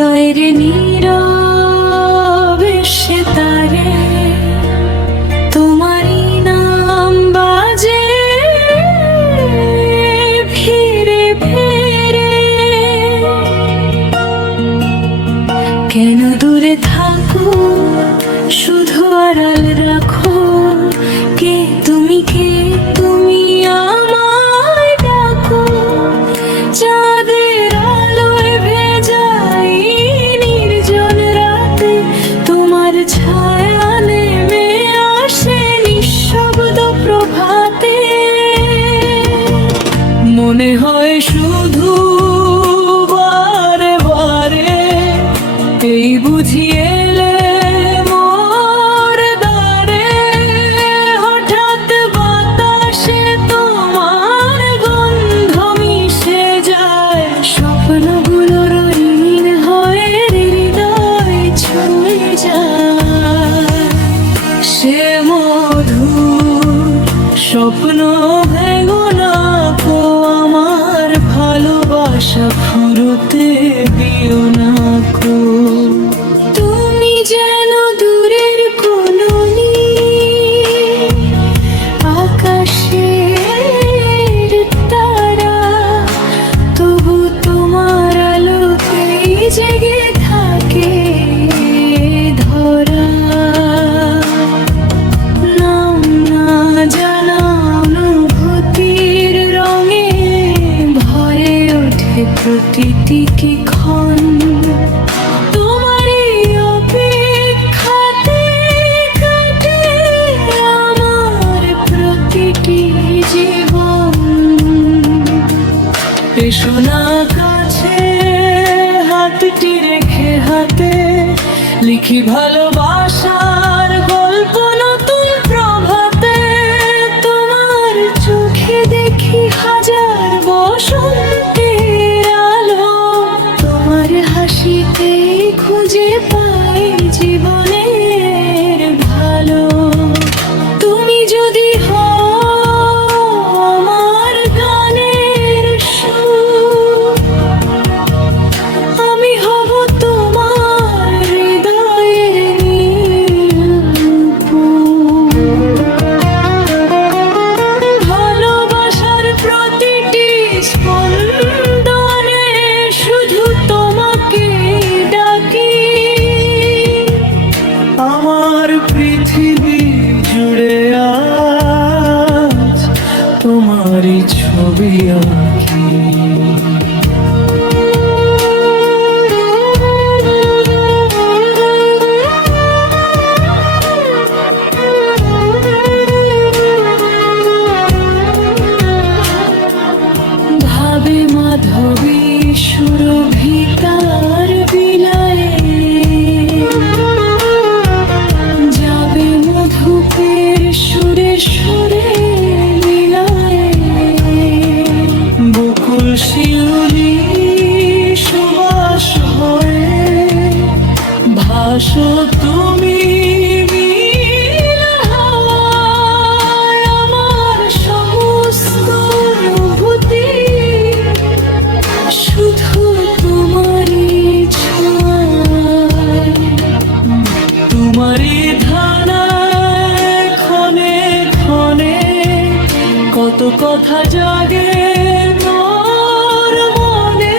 হৃদয়ের নীরবে সে তারে তোমারই নাম বাজে ফিরে ফিরে। কেন দূরে থাকো শুধু আড়াল রাখো, কে তুমি আমায় ডাকো। চাঁদের আলোয় ভেজাই নির্জন রাতে তোমার ছায়া নেমে আসে নিঃশব্দ প্রভাতে। মনে হয় শুধু বারে বারে এই বুঝি এলে মোর দ্বারে। হঠাৎ বাতাসে তোমার গন্ধ মিশে যায়, স্বপ্নগুলো রঙিন হয়ে হৃদয় ছুঁয়ে যায়। সে মধুর স্বপ্ন ভেঙো না গো আমার, ভালোবাসা ফুরোতে দিও না গো। তুমি যেন দূরের কলোনি আকাশের তারা, তবু তোমার আলোতেই জেগে থাকে ধরা। নাম না জানা অনুভূতির রঙে ভরে ওঠে প্রতিটি ক্ষণ। তোমারই অপেক্ষাতে কাটে আমার প্রতিটি জীবন। এসো না কাছে হাতটি রেখে হাতে, লিখি ভালোবাসার গল্প নতুন প্রভাতে। তোমার চোখে দেখি হাজার বসন্তের আলো, তোমার হাসিতে খুঁজে পাই জীবনের ভালো। তুমি যদি হও আমার গানের সুর, আমি হব তোমার হৃদয়ের নীলপুর। ভালোবাসার প্রতিটি স্পন্দনে শুধু তোমাকে ডাকি। আমার পৃথিবী জুড়ে আজ তোমারই ছবি আঁকি। ভাবে মাধবী সুরভিতার বিলায়ে, যাবে মধুপের সুরে সুরে মিলায়ে। বকুল শিউলি সুবাস হয়ে ভাসো তুমি নীল হাওয়ায়। আমার সমস্ত অনুভূতি শুধু তোমারই ছোঁয়ায়। তোমারই ধানায় ক্ষণে ক্ষণে কত কথা জাগে মোর মনে।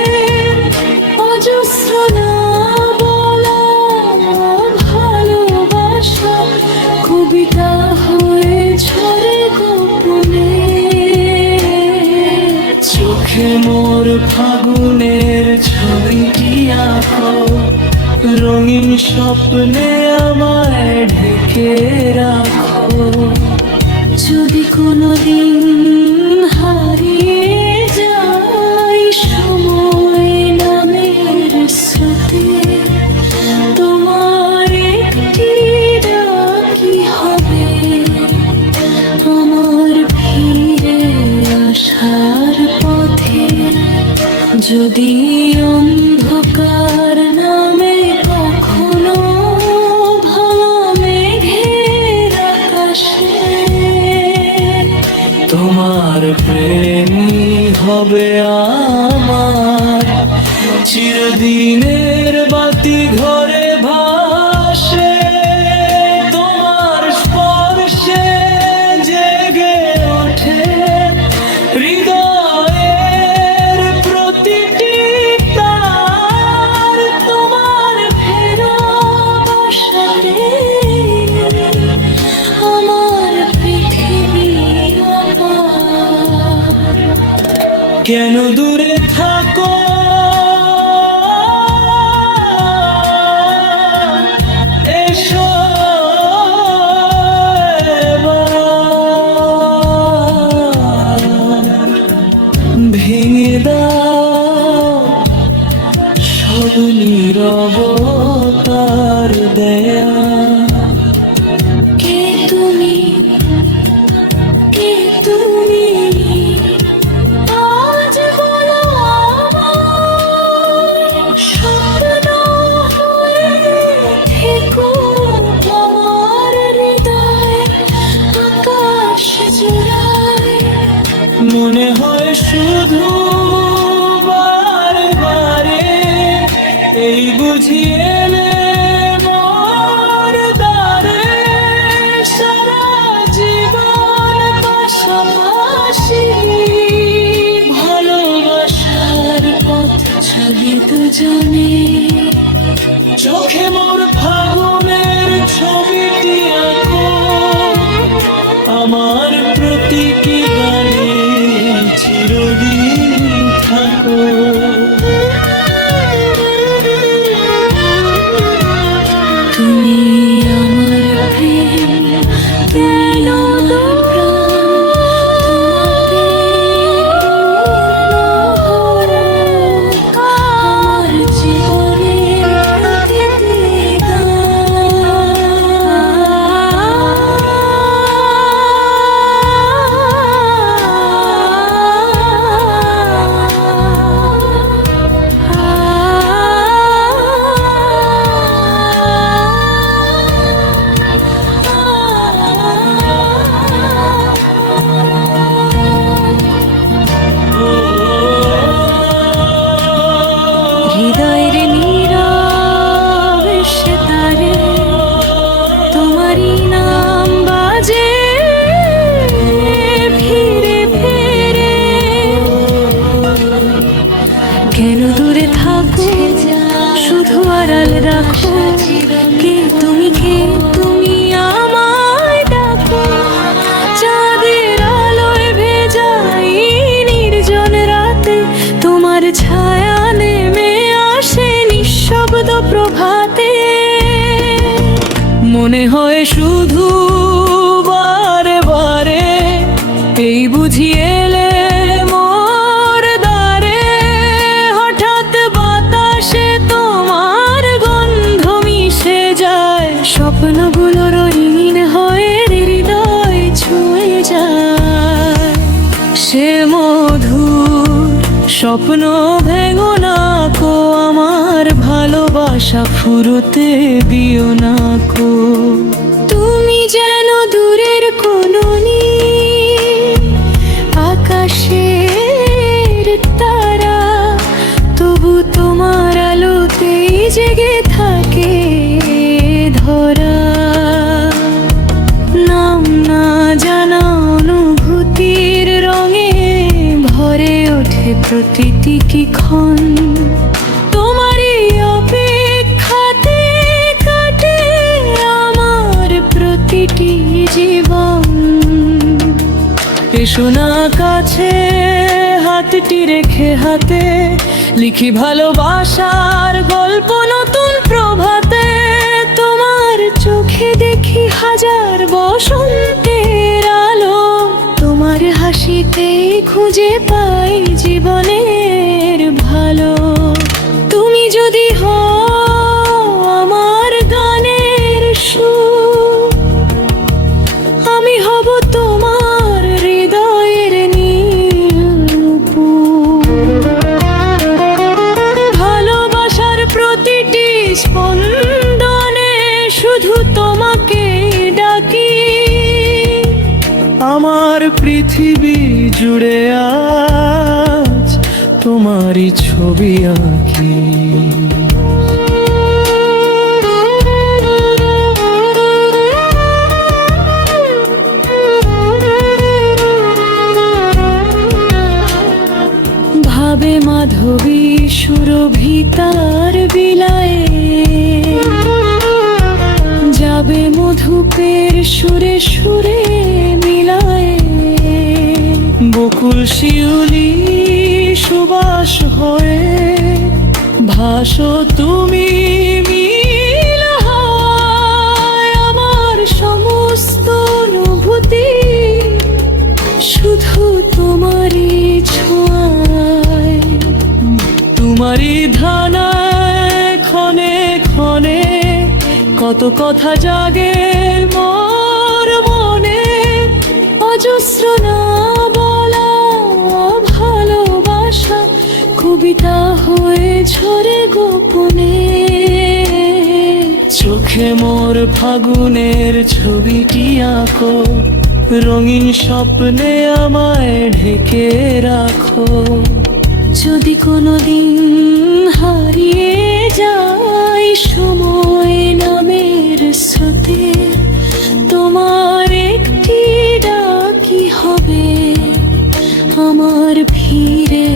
অজস্র না বলা ভালোবাসা কবিতা হয়ে ঝরে গোপনে। চোখে মোর ফাগুনের ছবিটি আঁকো, রঙিন স্বপ্নে আমায় ঢেকে রাখো। যদি কোনোদিন হারিয়ে যাই সময় নামের স্রোতে, তোমার একটি ডাকি হবে আমার ফিরে আসার পথে। যদি অন্ধকার নামে কখনো ভাঙা মেঘের আকাশে, তোমার প্রেমই হবে আমার চিরদিনের প্রতি ঘরে ভাসে তোমার স্পর্শে জেগে ওঠে হৃদয়ের প্রতিটি তার তোমার ফেরা বাসাতে আমার পৃথিবী আবার। কেন দূরে থাকো এসো এবার, ভেঙে দাও সব নীরবতার দেয়া। কে তুমি, কে তুমি আজ বলো আমায়, স্বপ্ন হয়ে থেকো আমার হৃদয়ে আকাশ জুড়ায়। মনে হয় শুধু বারে বারে এই বুঝি এলে মোর দ্বারে, সারা জীবন পাশাপাশি ভালোবাসার পথ চলি দুজনে। চোখে মোর ফাগুনের ছবিটি আঁকো, আমার প্রতীকী গানে চিরদিন থাকো। তুমি আমার প্রেম, তুমি আমার প্রাণ, তোমাকে আমার জীবনের প্রতিটি হৃদয়ের নীরব সেতারে তোমারই নাম বাজে ফিরে ফিরে। কেন দূরে থাকো শুধু আড়াল রাখো, কে তুমি, কে তুমি আমায় ডাকো। চাঁদের আলোয় ভেজাই নির্জন রাতে তোমার ছায়া নেমে আসে নিঃশব্দ প্রভাতে। মনে হয় শুধু বারে বারে এই বুঝি এলে মোর দ্বারে, হঠাৎ বাতাসে তোমার গন্ধ মিশে যায়, স্বপ্নগুলো রঙিন হয়ে হৃদয় ছুঁয়ে যায়। সে মধুর স্বপ্ন ভেঙো না কো, আমার ভালোবাসা ফুরোতে দিও না কো। তুমি যেন দূরের কোনো আকাশের তারা, তবু তোমার আলোতেই জেগে থাকে ধরা। নাম না জানা অনুভূতির রঙে ভরে ওঠে প্রতিটি ক্ষণ, তোমারই অপেক্ষাতে কাটে আমার প্রতিটি জীবন। এসো না কাছে হাতটি রেখে হাতে, লিখি ভালোবাসার গল্প নতুন প্রভাতে। তোমার চোখে দেখি হাজার বসন্তের আলো, তোমার হাসিতে খুঁজে পাই জীবনের ভালো। তুমি যদি হও আমার গানের সুর, আমি হব তোমার হৃদয়ের নীলনূপুর। ভালোবাসার প্রতিটি স্পন্দনে শুধু তোমাকে ডাকি, আমার পৃথিবী জুড়ে আজ তোমারই ছবি আঁকি। যাবে মাধবী সুরভিতার বিলায়ে, যাবে মধুপের সুরে সুরে মিলায়ে। বকুল শিউলি সুবাস হয়ে ভাসো তুমি মিল হাওয়ায়। আমার সমস্ত অনুভূতি শুধু তোমারই ছোঁয়ায়, তোমারই ধানায় ক্ষণে ক্ষণে কত কথা জাগে মোর মনে। অজস্র না বলা ভালোবাসা কবিতা হয়ে ঝরে গোপনে। চোখে মোর ফাগুনের ছবিটি আঁকো, রঙিন স্বপ্নে আমায় ঢেকে রাখো। যদি কোনোদিন হারিয়ে যাই সময় নামের স্রোতে, তোমার একটি ডাকি হবে আমার ফিরে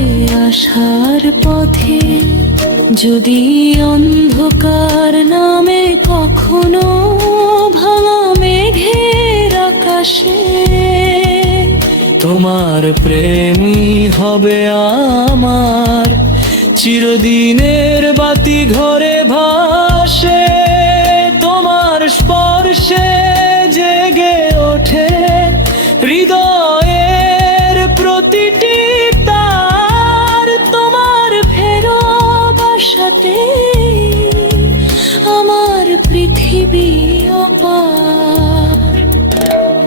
আসার পথে। যদি অন্ধকার নামে কখনো ভাঙা মেঘের আকাশে, তোমার প্রেমই হবে আমার চিরদিনের বাতি ঘরে ভাসে। তোমার স্পর্শে জেগে ওঠে হৃদয়ের প্রতিটি তার। তোমার ফেরত আসাতে আমার পৃথিবী অপার।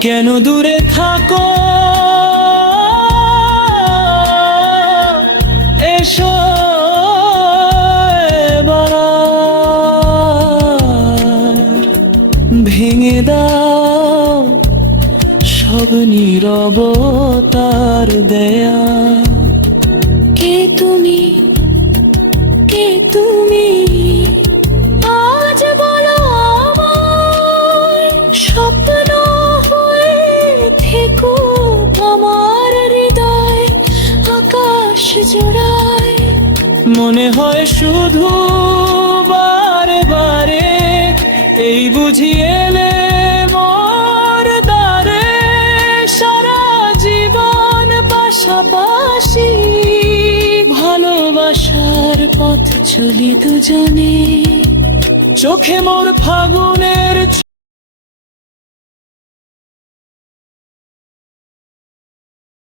কেন দূরে থাকো এসো এবার, ভেঙে দাও সব নীরবতার দেয়া। কে তুমি, কে তুমি আজ বলো আমায়। স্বপ্ন হয়ে থেকো আমার হৃদয় আকাশ জোড়ায়। মনে হয় শুধু বারে বারে এই বুঝি এলে মোর দ্বারে। সারা জীবন পাশাপাশি ভালোবাসার পথ চলি দুজনে। চোখে মোর ফাগুনের